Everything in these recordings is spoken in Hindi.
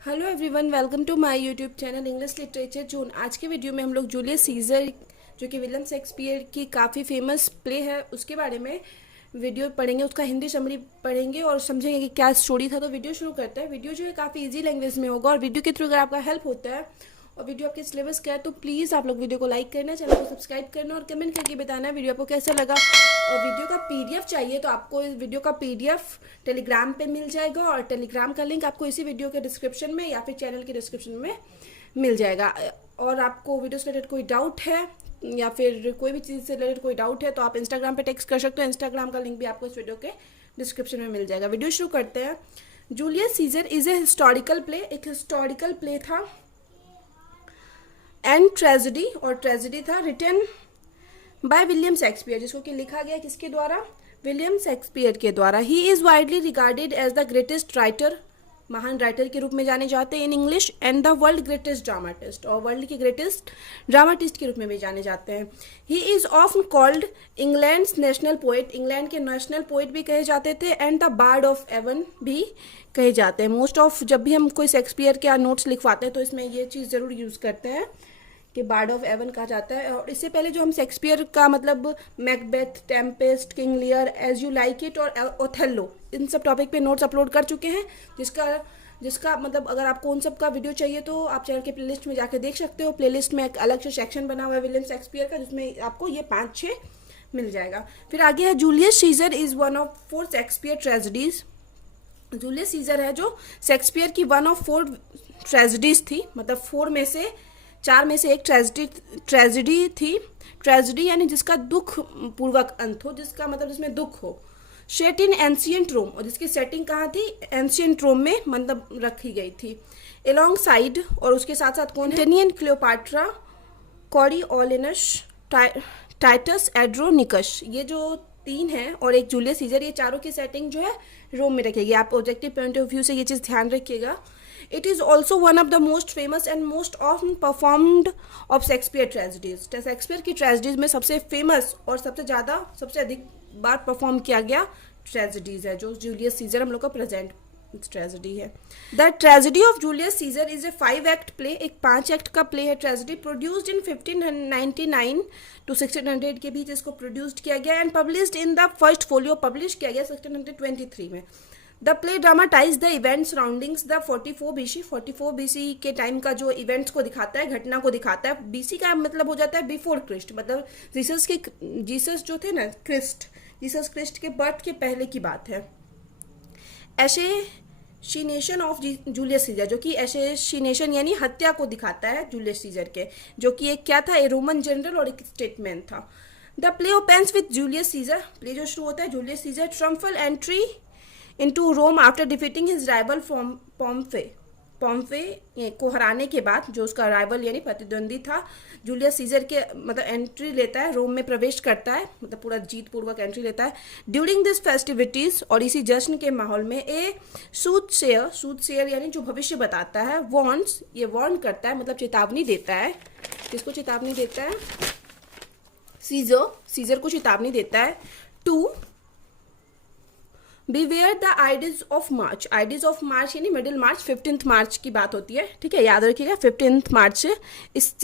Hello everyone, welcome to my YouTube channel English literature June. आज के वीडियो में हम लोग जूलियस सीजर जो कि विलियम शेक्सपियर की काफ़ी फेमस प्ले है उसके बारे में वीडियो पढ़ेंगे, उसका हिंदी समरी पढ़ेंगे और समझेंगे कि क्या स्टोरी था। तो वीडियो शुरू करते हैं। वीडियो जो है काफ़ी इजी लैंग्वेज में होगा और वीडियो के थ्रू अगर आपका हेल्प होता है और वीडियो आपके सिलेबस का है तो प्लीज़ आप लोग वीडियो को लाइक करना, चैनल को सब्सक्राइब करना और कमेंट करके बताना वीडियो आपको कैसा लगा। और वीडियो का पीडीएफ चाहिए तो आपको इस वीडियो का पीडीएफ टेलीग्राम पे मिल जाएगा और टेलीग्राम का लिंक आपको इसी वीडियो के डिस्क्रिप्शन में या फिर चैनल के डिस्क्रिप्शन में मिल जाएगा। और आपको वीडियो से रिलेटेड कोई डाउट है या फिर कोई भी चीज़ से रिलेटेड कोई डाउट है तो आप इंस्टाग्राम पे टेक्स्ट कर सकते हो। इंस्टाग्राम का लिंक भी आपको इस वीडियो के डिस्क्रिप्शन में मिल जाएगा। वीडियो शुरू करते हैं। Julius Caesar is a historical play, एक हिस्टोरिकल प्ले था एंड ट्रेजेडी, और ट्रेजेडी था रिटन बाय विलियम शेक्सपियर, जिसको कि लिखा गया किसके द्वारा? विलियम शेक्सपियर के द्वारा। He is widely regarded as the greatest writer, महान राइटर के रूप में जाने जाते हैं in English, and the world greatest dramatist, और वर्ल्ड के ग्रेटेस्ट ड्रामाटिस्ट के रूप में भी जाने जाते हैं। He is often called England's national poet, England के नेशनल पोएट भी कहे जाते थे, and the bard of Avon भी कहे जाते हैं। मोस्ट ऑफ जब भी हम कोई शेक्सपियर के नोट्स लिखवाते हैं तो इसमें ये चीज़ जरूर यूज़ करते हैं कि बार्ड ऑफ एवन कहा जाता है। और इससे पहले जो हम शेक्सपियर का मतलब Macbeth, Tempest, King Lear, as you like it और ओथेलो, इन सब टॉपिक पे नोट्स अपलोड कर चुके हैं, जिसका मतलब अगर आपको उन सब का वीडियो चाहिए तो आप चैनल के प्लेलिस्ट में जाके देख सकते हो। प्लेलिस्ट में एक अलग से सेक्शन बना हुआ है विलियम शेक्सपियर का, जिसमें आपको ये 5-6 मिल जाएगा। फिर आगे है Julius scissor is one of 4 Shakespeare tragedies. Julius Caesar है जो शेक्सपियर की 1 ऑफ 4 ट्रेजेडीज थी, मतलब 4 में से एक ट्रेजेडी थी। ट्रेजेडी यानी जिसका दुख पूर्वक अंत हो, जिसका मतलब जिसमें दुख हो। सेट इन एंशियंट रोम, और जिसकी सेटिंग कहाँ थी? एंशियंट रोम में मतलब रखी गई थी। एलोंग साइड, और उसके साथ साथ कौन है? एंटोनी, क्लियोपाट्रा, कॉरियोलिनस, टाइटस एड्रोनिकस, ये जो 3 हैं और एक जूलियस सीजर, ये चारों की सेटिंग जो है रोम में रखेगी। आप ऑब्जेक्टिव पॉइंट ऑफ व्यू से ये चीज़ ध्यान रखिएगा। It is also one of the most famous and most often performed of Shakespeare tragedies. Shakespeare की ट्रेजेडीज में सबसे फेमस और सबसे अधिक बार परफॉर्म किया गया ट्रेजेडीज है जो जूलियस सीजर हम लोग का प्रेजेंट ट्रेजेडी है। The tragedy of Julius Caesar is a 5 act play, एक 5 एक्ट का प्ले है ट्रेजेडी। प्रोड्यूस्ड इन 1599 टू 1600 के बीच इसको प्रोड्यूस्ड किया गया and published in the first folio, publish किया गया 1623 में। The play dramatise the event surroundings the 44 BC, 44 BC के टाइम का जो इवेंट्स को दिखाता है, घटना को दिखाता है। BC का मतलब हो जाता है बिफोर क्रिस्ट, मतलब जीसस जो थे ना, जीसस क्रिस्ट के बर्थ के पहले की बात है। एसेसिनेशन ऑफ जूलियस सीजर, जो कि एसेसिनेशन यानी हत्या को दिखाता है जूलियस सीजर के, जो कि एक क्या था? ए रोमन जनरल और एक स्टेटमैन था। The play opens with Julius Caesar, play जो शुरू होता है जूलियस सीजर ट्रम्फल एंट्री इनटू रोम आफ्टर डिफीटिंग हिज राइवल पॉम्फे को हराने के बाद, जो उसका राइवल यानी प्रतिद्वंदी था जूलियस सीजर के, मतलब एंट्री लेता है, रोम में प्रवेश करता है, मतलब पूरा जीत पूर्वक एंट्री लेता है। ड्यूरिंग दिस फेस्टिविटीज, और इसी जश्न के माहौल में, ए सूदसेयर यानी जो भविष्य बताता है, वॉर्न्स, ये वार्न करता है, मतलब चेतावनी देता है। किसको चेतावनी देता है? सीजर को चेतावनी देता है to beware the ides of March. Ides of March यानी मिडिल मार्च, 15 मार्च की बात होती है, ठीक है, याद रखिएगा 15 मार्च से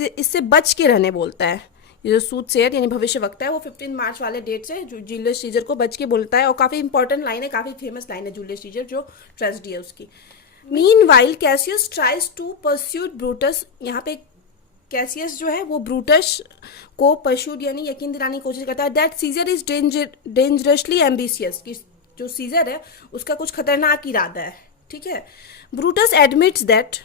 इससे बच के रहने बोलता है। ये जो सूदसेयर यानी भविष्य वक्ता है वो 15 मार्च वाले डेट से जूलियस सीजर को बच के बोलता है। और काफ़ी इंपॉर्टेंट लाइन है, काफ़ी फेमस लाइन है जूलियस सीजर जो ट्रेजेडी है उसकी। Meanwhile Cassius tries to pursuit Brutus, यहाँ पे कैसियस जो है वो ब्रूटस को परस्यूट यानी यकीन दिलाने की कोशिश करता है that Caesar is dangerously ambitious, जो सीजर है उसका कुछ खतरनाक इरादा है, ठीक है। ब्रूटस एडमिट्स दैट,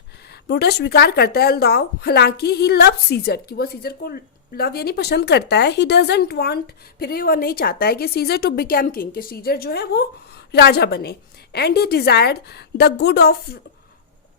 ब्रूटस स्वीकार करता है हालांकि ही लव सीजर, कि वो सीजर को लव यानी पसंद करता है। ही डजंट वांट, फिर भी वह नहीं चाहता है कि सीजर टू बिकम किंग, कि सीजर जो है वो राजा बने। And he desired the good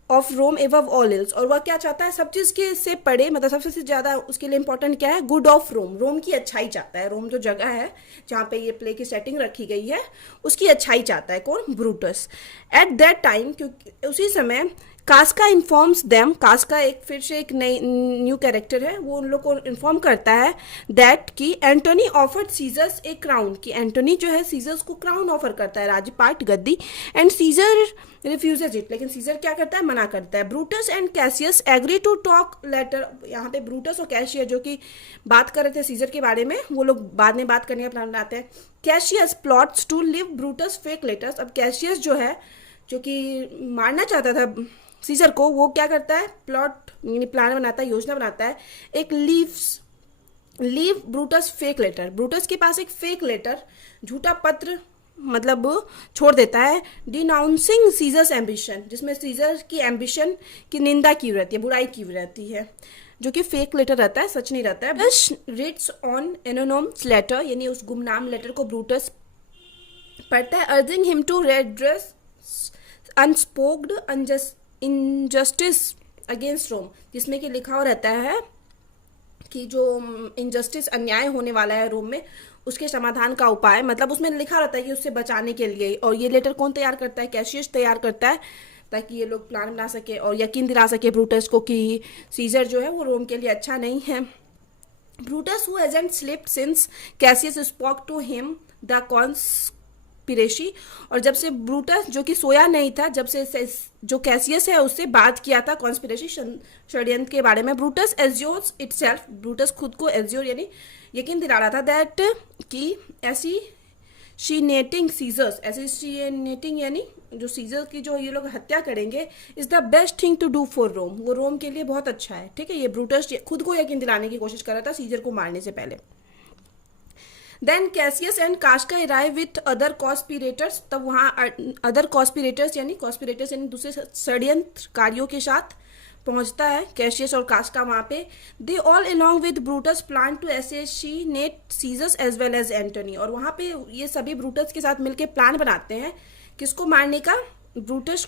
of Rome above all else, और वह क्या चाहता है? सब चीज़ के से पड़े, मतलब सबसे ज़्यादा उसके लिए इंपॉर्टेंट क्या है? गुड ऑफ रोम, रोम की अच्छाई चाहता है। रोम जो जगह है जहाँ पे ये प्ले की सेटिंग रखी गई है उसकी अच्छाई चाहता है। कौन? ब्रूटस। एट दैट टाइम, क्योंकि उसी समय कास्का इन्फॉर्म्स देम, कास्का एक फिर से एक नई न्यू कैरेक्टर है, वो उन लोग को इन्फॉर्म करता है दैट कि Antony offered Caesars a crown, कि एंटोनी जो है सीजर्स को क्राउन ऑफर करता है, राजपाट गद्दी, एंड सीजर रिफ्यूजेज इट, लेकिन सीजर क्या करता है, मना करता है। Brutus and Cassius agree to talk later, यहाँ पे ब्रूटस और कैशियस जो कि बात कर रहे थे सीजर के बारे में, वो लोग बाद में बात करने का प्लान बनाते हैं। Cassius plots to leave Brutus fake letters, अब कैशियस जो है जो कि मारना चाहता था सीजर को, वो क्या करता है, प्लॉट यानी प्लान बनाता है, योजना बनाता है, एक leave Brutus fake letter, Brutus के पास एक फेक लेटर, झूठा पत्र मतलब छोड़ देता है, डिनाउंसिंग सीजर्स एम्बिशन, जिसमें सीजर की एम्बिशन की निंदा की रहती है, बुराई की रहती है, जो कि फेक लेटर रहता है, सच नहीं रहता है। Brutus reads on anonymous letter, यानी उस गुमनाम लेटर को ब्रूटस पढ़ता है, urging him to redress unspoken injustice against Rome, जिसमें कि लिखा हुआ रहता है कि जो इनजस्टिस अन्याय होने वाला है रोम में, उसके समाधान का उपाय, मतलब उसमें लिखा रहता है कि उससे बचाने के लिए। और ये लेटर कौन तैयार करता है, कैशियस तैयार करता है, ताकि ये लोग प्लान बना सके और यकीन दिला सके ब्रूटस को कि सीजर जो है वो रोम के लिए अच्छा नहीं है। Brutus who hasn't slept since Cassius spoke to him the conspiracy, और जब से ब्रूटस जो कि सोया नहीं था, जब से जो कैसियस है उससे बात किया था कॉन्स्पिरेसी षड्यंत्र के बारे में, ब्रूटस एज्योर्स इटसेल्फ, ब्रूटस खुद को एज्योर यानी यकीन दिला रहा था दैट कि एसिनेटिंग सीजर्स, एसिनेटिंग यानी जो सीजर की जो ये लोग हत्या करेंगे, is the best thing to do for Rome, वो रोम के लिए बहुत अच्छा है। ठीक है, ये ब्रूटस खुद को यकीन दिलाने की कोशिश कर रहा था सीजर को मारने से पहले। Then Cassius and Casca arrive with other conspirators, तब वहाँ अदर कॉन्स्पिरेटर्स यानी दूसरे षड्यंत्रकारियों के साथ पहुंचता है कैशियस और कास्का वहाँ पे। They all along with Brutus plan to assassinate Caesars as well as Antony, और वहाँ पे ये सभी ब्रूटस के साथ मिलकर प्लान बनाते हैं किसको मारने का, ब्रूटस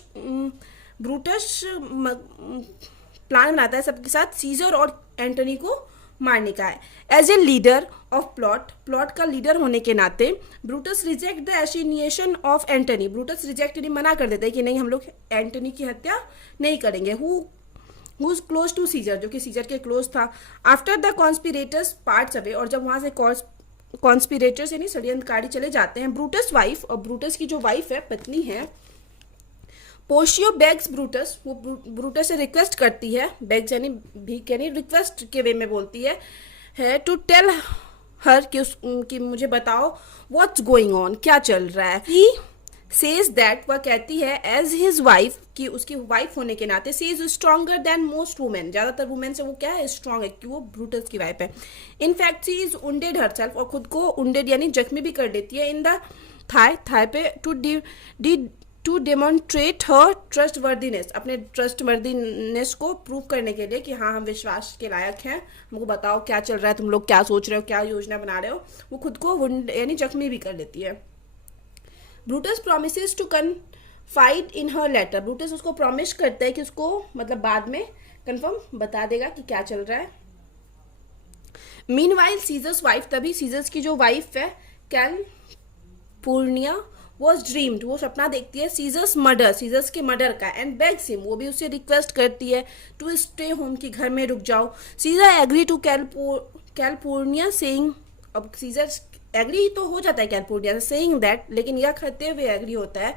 प्लान बनाता है सबके साथ सीजर और एंटोनी को मारने का है। As a leader of plot का लीडर होने के नाते Brutus reject the assassination of Antony, Brutus reject यानी मना कर देते हैं कि नहीं हम लोग एंटोनी की हत्या नहीं करेंगे। Who is close to Caesar, जो कि सीजर के क्लोज था। After the conspirators parts away, और जब वहां से कॉन्स्पिरेटर्स यानी षड्यंत्रकारी चले जाते हैं, ब्रूटस वाइफ, और ब्रूटस की जो वाइफ है, पत्नी है, पोशियो बेग्स ब्रूटस, वो ब्रूटस से रिक्वेस्ट करती है, बेग्स यानी भीख यानी रिक्वेस्ट के वे में बोलती है टू टेल हर कि मुझे बताओ व्हाट्स गोइंग ऑन, क्या चल रहा है। ही सेज दैट, वह कहती है एज हिज वाइफ, कि उसकी वाइफ होने के नाते, she is stronger than most women, ज्यादातर वुमेन से वो क्या है, स्ट्रॉन्ग है, कि वो ब्रूटस की वाइफ है। इनफैक्ट सी इज उंडेड हरसेल्फ, और खुद को उंडेड यानी जख्मी भी कर देती है, इन द थाई पे, टू डेमोन्स्ट्रेट हर ट्रस्टवर्दीनेस, अपने ट्रस्टवर्दीनेस को प्रूव करने के लिए कि हाँ हम विश्वास के लायक हैं, हमको बताओ क्या चल रहा है, तुम लोग क्या सोच रहे हो, क्या योजना बना रहे हो, वो खुद को यानी जख्मी भी कर देती है। Brutus promises to confide in her letter, Brutus उसको प्रॉमिस करता है कि उसको मतलब बाद में कंफर्म बता देगा कि क्या चल रहा है। मीनवाइल सीजर्स वाइफ, तभी सीजर्स की जो वाइफ है कैलपुर्निया वॉज ड्रीम्ड, वो सपना देखती है सीजर्स मर्डर, सीजर्स के मर्डर का, एंड बेग्स हिम, वो भी उससे रिक्वेस्ट करती है टू स्टे होम, की घर में रुक जाओ। सीजर एग्री टू कैलपुर्निया सेइंग, अब सीजर एग्री तो हो जाता है कैलपुर्निया से, सेइंग दैट, लेकिन यह कहते हुए एग्री होता है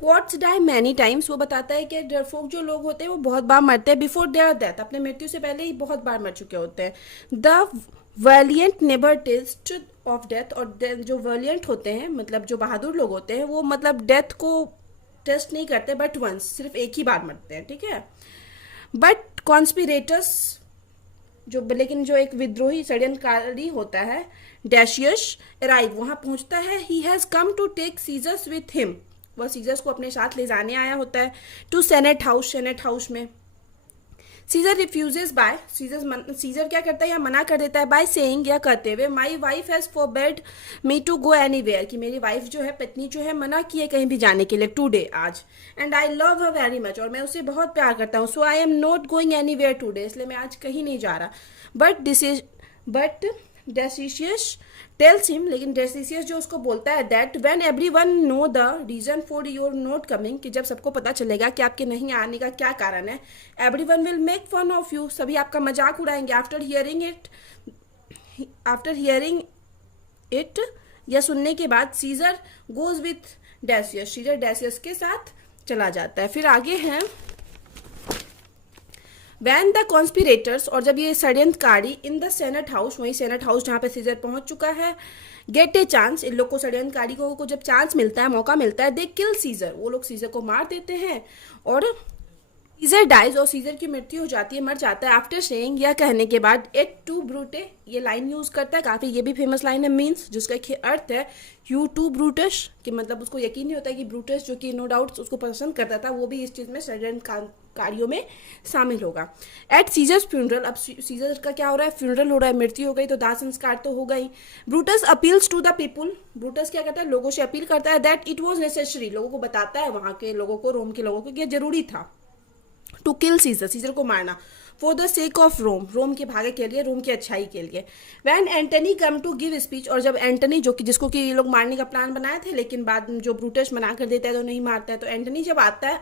क्वार्ट्स डाई मैनी टाइम्स, वो बताता है कि डरपोक जो लोग होते हैं वो बहुत बार मरते हैं, बिफोर देयर डेथ, अपने मृत्यु से पहले ही बहुत बार मर चुके होते हैं। The valiant never taste of death, और जो वैलियंट होते हैं मतलब जो बहादुर लोग होते हैं वो मतलब डेथ को टेस्ट नहीं करते, बट वंस, सिर्फ एक ही बार मरते हैं। ठीक है, बट कॉन्स्पिरेटर्स जो, लेकिन जो एक विद्रोही षड्यंत्रकारी होता है डैशियस अराइव, वहां पहुंचता है। He has come to take Caesars with him, वह सीजर्स को अपने साथ ले जाने आया होता है, टू सेनेट हाउस में। सीजर रिफ्यूजेस बाय, सीजर क्या करता है, या मना कर देता है, बाय सेइंग, या कहते हुए, my wife has forbade me to go anywhere, कि मेरी वाइफ जो है, पत्नी जो है, मना की है कहीं भी जाने के लिए टुडे, आज, and I love her very much, और मैं उसे बहुत प्यार करता हूँ, so I am not going anywhere today, इसलिए मैं आज कहीं नहीं जा रहा, बट डेसिशियस टेल्स हिम, लेकिन डेसिशियस जो उसको बोलता है that when everyone know the reason for your not coming, कि जब सबको पता चलेगा कि आपके नहीं आने का क्या कारण है, everyone will make fun of you, सभी आपका मजाक उड़ाएंगे। आफ्टर हियरिंग इट, या सुनने के बाद, Caesar goes with Decius, Caesar Decius के साथ चला जाता है। फिर आगे हैं वैन द कॉन्स्पिरेटर्स, और जब ये षड्यंत्रकारी इन द सेनेट हाउस, वही सेनेट हाउस जहाँ पे सीजर पहुंच चुका है, गेट ए चांस, इन लोग को षड्यंत्रकारी को जब चांस मिलता है, मौका मिलता है, दे किल सीजर, वो लोग सीजर को मार देते हैं और सीजर डाइज, और सीजर की मृत्यु हो जाती है, मर जाता है। आफ्टर सेइंग, यह कहने के बाद, एट टू ब्रूटे, ये लाइन यूज करता है काफी, ये भी फेमस लाइन है, मीन्स जिसका अर्थ है यू टू ब्रूटस, कि मतलब उसको यकीन नहीं होता है कि ब्रूटस जो कि नो डाउट उसको पसंद करता था, वो भी इस चीज में षड्यंत्रकारियों में शामिल होगा। एट सीजर्स फ्यूनरल, अब सीजर का क्या हो रहा है, फ्यूनरल हो रहा है, मृत्यु हो गई तो दाह संस्कार तो होगा ही। Brutus appeals to the people, Brutus क्या करता है, लोगों से अपील करता है, दैट इट वॉज नेसेसरी, लोगों को बताता है, वहां के लोगों को, रोम के लोगों को, कि जरूरी था टू किल सीजर, सीजर को मारना, for the sake of Rome, Rome के भागे के लिए, रोम की अच्छाई के लिए। When Antony come to give speech, और जब एंटनी जो कि जिसको कि ये लोग मारने का प्लान बनाए थे, लेकिन बाद में जो ब्रूटस मना कर देता है तो नहीं मारता है, तो एंटनी जब आता है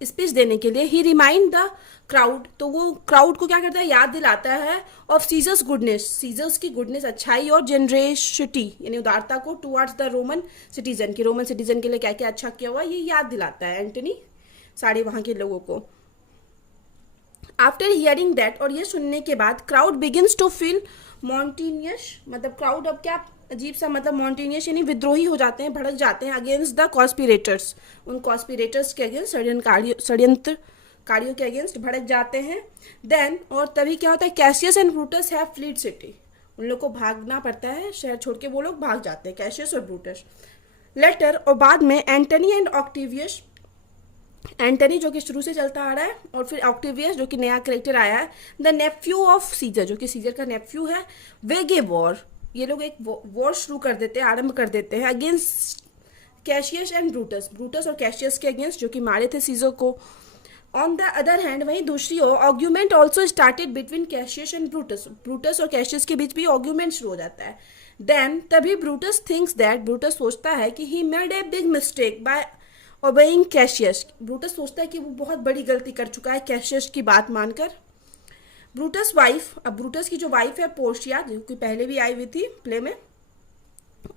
स्पीच देने के लिए, ही रिमाइंड द क्राउड, तो वो क्राउड को क्या करता है, याद दिलाता है ऑफ सीजर्स गुडनेस, सीजर्स की गुडनेस, अच्छाई और जेनरेसिटी, यानी उदारता को, टुवर्ड्स द रोमन सिटीजन, की रोमन सिटीजन के लिए क्या क्या अच्छा किया हुआ, ये याद दिलाता है एंटनी सारे वहां के लोगों को। आफ्टर हियरिंग दैट, और ये सुनने के बाद, क्राउड बिगिंस टू फील मॉन्टीनियस, मतलब क्राउड अब क्या अजीब सा, मतलब मॉन्टीनियस यानी विद्रोही हो जाते हैं, भड़क जाते हैं, अगेंस्ट द कॉन्स्पिरेटर्स, उन कॉन्स्पिरेटर्स के अगेंस्ट, षड्यंत्रकारियों के अगेंस्ट भड़क जाते हैं। देन, और तभी क्या होता है, Cassius and Brutus have fled city, उन लोग को भागना पड़ता है, शहर छोड़ के वो लोग भाग जाते हैं, कैसियस और ब्रूटस। लेटर, और बाद में, एंटनी एंड ऑक्टेवियस, एंटनी जो कि शुरू से चलता आ रहा है, और फिर ऑक्टेवियस जो कि नया कैरेक्टर आया है, द नेफ्यू ऑफ सीजर, जो कि सीजर का नेफ्यू है, वेगे वॉर, ये लोग एक वॉर शुरू कर देते हैं, आरंभ कर देते हैं, against Cassius and Brutus, Brutus और कैशियस के अगेंस्ट जो कि मारे थे सीजर को। ऑन द अदर हैंड, वहीं दूसरी ओर, argument also started between Cassius and Brutus, Brutus और कैशियस के बीच भी आर्ग्यूमेंट शुरू हो जाता है। देन, तभी ब्रूटस थिंक्स दैट, ब्रूटस सोचता है कि he made a big mistake by obeying Cassius, Brutus सोचता है कि वो बहुत बड़ी गलती कर चुका है कैशियस की बात मानकर। ब्रूटस वाइफ, अब ब्रूटस की जो वाइफ है पोर्शिया, जो कि पहले भी आई हुई थी प्ले में,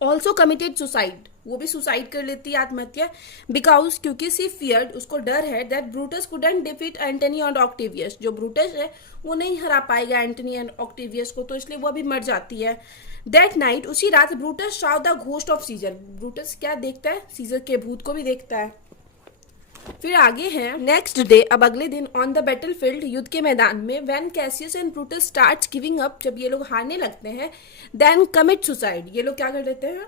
ऑल्सो कमिटेड सुसाइड, वो भी सुसाइड कर लेती है, आत्महत्या, बिकॉज, क्योंकि सी फियर्ड, उसको डर है, that Brutus couldn't defeat Antony and Octavius, जो ब्रूटस है वो नहीं हरा पाएगा एंटनी एंड ऑक्टेवियस को, तो इसलिए वो अभी मर जाती है। दैट नाइट, उसी रात, Brutus saw the ghost of Caesar, Brutus क्या देखता है, सीजर के भूत को भी देखता है। फिर आगे है नेक्स्ट डे, अब अगले दिन, ऑन द बैटल फील्ड, युद्ध के मैदान में, when Cassius and Brutus starts giving up, जब ये लोग हारने लगते हैं, देन कमिट सुसाइड, ये लोग क्या कर लेते हैं,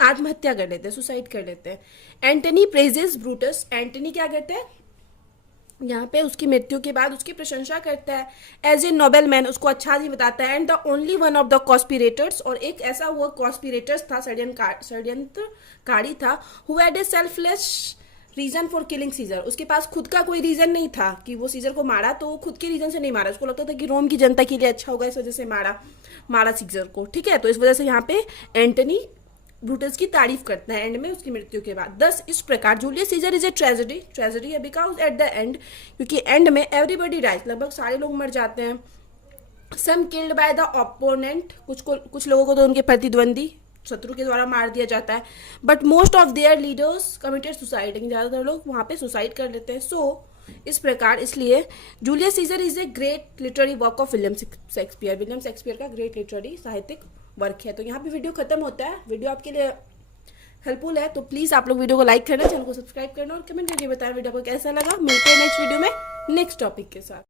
आत्महत्या कर लेते हैं, सुसाइड कर लेते हैं। एंटनी प्रेजेस ब्रूटस, एंटनी क्या करते हैं यहाँ पे, उसकी मृत्यु के बाद उसकी प्रशंसा करता है, एज ए नोबेल मैन, उसको अच्छा नहीं बताता है, and the only one of the conspirators, और एक ऐसा वो कॉन्स्पिरेटर्स था, षड्यंत्रकारी था, who had a selfless reason for killing Caesar, उसके पास खुद का कोई रीजन नहीं था कि वो सीजर को मारा, तो वो खुद के रीजन से नहीं मारा, उसको लगता था कि रोम की जनता के लिए अच्छा होगा, इस वजह से मारा सीजर को, ठीक है। तो इस वजह से यहाँ पे एंटनी ब्रूटस की तारीफ करता है एंड में, उसकी मृत्यु के बाद। दस, इस प्रकार Julius Caesar is a tragedy, tragedy है बिकॉज एट द एंड, क्योंकि एंड में एवरीबडी डाइज, लगभग सारे लोग मर जाते हैं। सम किल्ड बाय द ओपोनेंट, कुछ लोगों को तो उनके प्रतिद्वंदी, शत्रु के द्वारा मार दिया जाता है, but most of their leaders committed suicide, लेकिन ज्यादातर लोग वहां पे सुसाइड कर लेते हैं। सो इस प्रकार, इसलिए Julius Caesar is a great literary work of William Shakespeare, William Shakespeare का ग्रेट लिटरेरी साहित्यिक वर्क है। तो यहाँ पे वीडियो खत्म होता है। वीडियो आपके लिए हेल्पफुल है तो प्लीज आप लोग वीडियो को लाइक करना, चैनल को सब्सक्राइब करना और कमेंट करके बताएं वीडियो को कैसा लगा। मिलते हैं नेक्स्ट वीडियो में नेक्स्ट टॉपिक के साथ।